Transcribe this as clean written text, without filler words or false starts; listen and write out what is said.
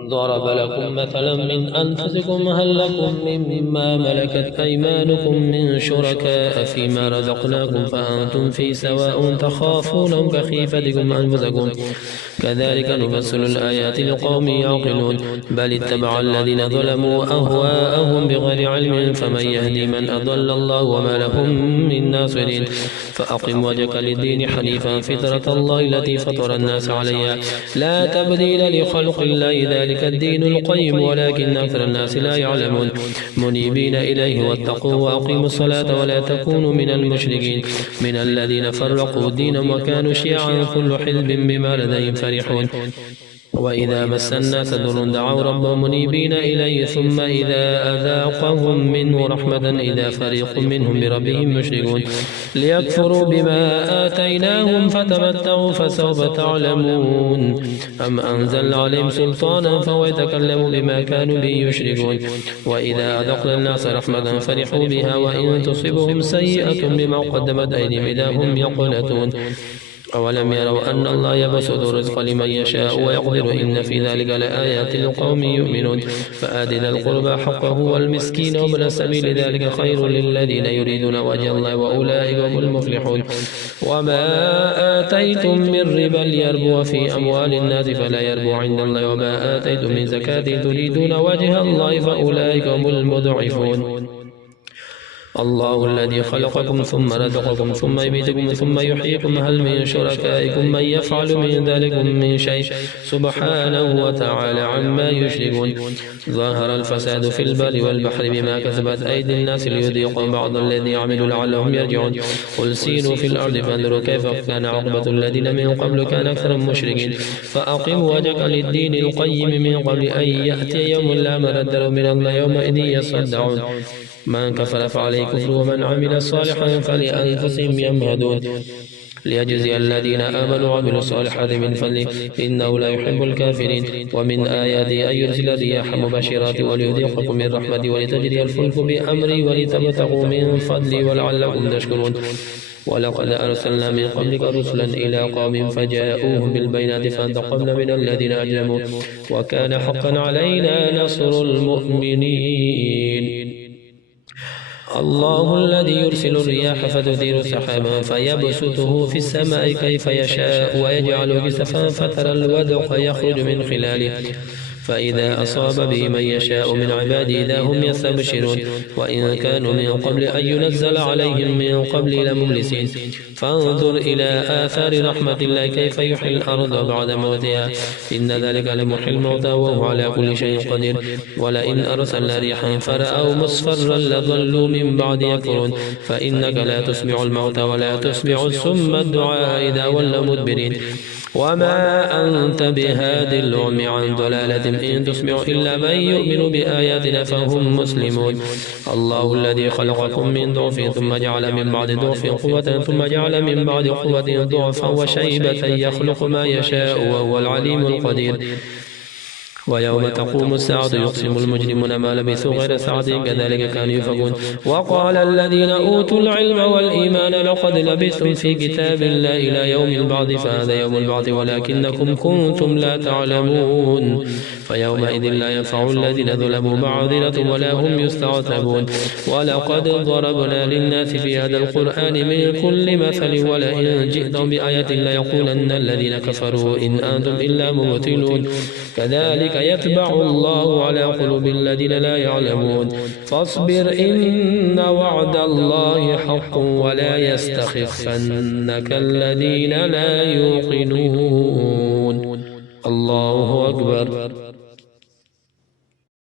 ضرب لكم مثلا من أنفسكم هل لكم مما ملكت أيمانكم من شركاء فيما رزقناكم فأنتم في سواء تخافونهم كخيفتكم أنفسكم كذلك نفصل الآيات لقوم يعقلون بل اتبع الذين ظلموا أهواءهم بغير علم فمن يهدي من أضل الله وما لهم من ناصرين فأقم وجهك للدين حنيفا فطرة الله التي فطر الناس عليها لا تبديل لخلق الله ذلك الدين القيم ولكن أكثر الناس لا يعلمون منيبين إليه واتقوا وأقيموا الصلاة ولا تكونوا من المشركين من الذين فرقوا دينهم وكانوا شيعا كل حزب بما لديهم فرحون وإذا مس الناس ضر دعوا ربهم منيبين إليه ثم إذا أذاقهم منه رحمة إذا فريق منهم بربهم مشركون ليكفروا بما آتيناهم فتمتعوا فسوف تعلمون أم أنزل عليهم سلطانا فهو يتكلم بما كانوا به يشركون وإذا أذقنا الناس رحمة فرحوا بها وإن تصبهم سيئة بما قدمت أيديهم إذا هم يقنطون أولم يروا أن الله يبسط الرزق لمن يشاء ويقدر إن في ذلك لآيات لقوم يؤمنون فآت ذا القربى حقه والمسكين وابن السبيل ذلك خير للذين يريدون وجه الله وأولئك هم المفلحون وما آتيتم من ربا ليربو في أموال الناس فلا يربو عند الله وما آتيتم من زكاة تريدون وجه الله فأولئك هم المضعفون الله الذي خلقكم ثم رزقكم ثم يميتكم ثم يحييكم هل من شركائكم من يفعل من ذلك من شيء سبحانه وتعالى عما يشركون ظاهر الفساد في البر والبحر بما كسبت أيدي الناس ليذيقوا بعض الذي عملوا لعلهم يرجعون قل سيروا في الأرض فانظروا كيف كان عقبة الذين من قبل كان أكثر مشركين فأقم وجهك للدين القيم من قبل أن يأتي يوم لا مرد له من الله يومئذ يصدعون من كفر فعليه كفر ومن عمل صالحا فلأنفسهم يمهدون ليجزي الذين آمنوا وعملوا الصالحات من فضله إنه لا يحب الكافرين ومن آياته أن يرسل الرياح مبشرات وليذيقكم من رحمته ولتجري الفلك بأمري ولتبتغوا من فضلي ولعلكم تشكرون ولقد أرسلنا من قبلك رسلا إلى قوم فجاءوهم بالبينات فانتقمنا من الذين أجرموا وكان حقا علينا نصر المؤمنين الله الذي يرسل الرياح فتثير سحابا فيبسطه في السماء كيف يشاء ويجعله كسفا فترى الودق يخرج من خلاله فإذا أصاب به من يشاء من عباده إذا هم يستبشرون وإن كانوا من قبل أن ينزل عليهم من قبل لمبلسين فانظر إلى آثار رحمة الله كيف يحيي الأرض بعد موتها إن ذلك لمحيي الموتى وهو على كل شيء قدير ولئن أرسلنا ريحا فرأوا مصفرا لظلوا من بعد يكفرون فإنك لا تسمع الموتى ولا تسمع السم الدعاء إذا ولوا مدبرين وما أنت بهاد العمي عن ضلالة إن تسمع إلا من يؤمن بآياتنا فهم مسلمون الله الذي خلقكم من ضعف ثم جعل من بعد ضعف قوة ثم جعل من بعد قوة ضعفا وشيبة يخلق ما يشاء وهو العليم القدير ويوم تقوم الساعة يقسم المجرمون ما لبثوا غير ساعة كذلك كانوا يؤفكون وقال الذين أوتوا العلم والإيمان لقد لبثتم في كتاب الله إلى يوم البعث فهذا يوم البعث ولكنكم كنتم لا تعلمون فيومئذ لا ينفع الذين ظلموا معذرة ولا هم يستعتبون ولقد ضربنا للناس في هذا القرآن من كل مثل ولئن جئتم بآية ليقولن الذين كفروا إن أنتم إلا مبطلون كذلك يتبع الله على قلوب الذين لا يعلمون فاصبر إن وعد الله حق ولا يستخفنك الذين لا يوقنون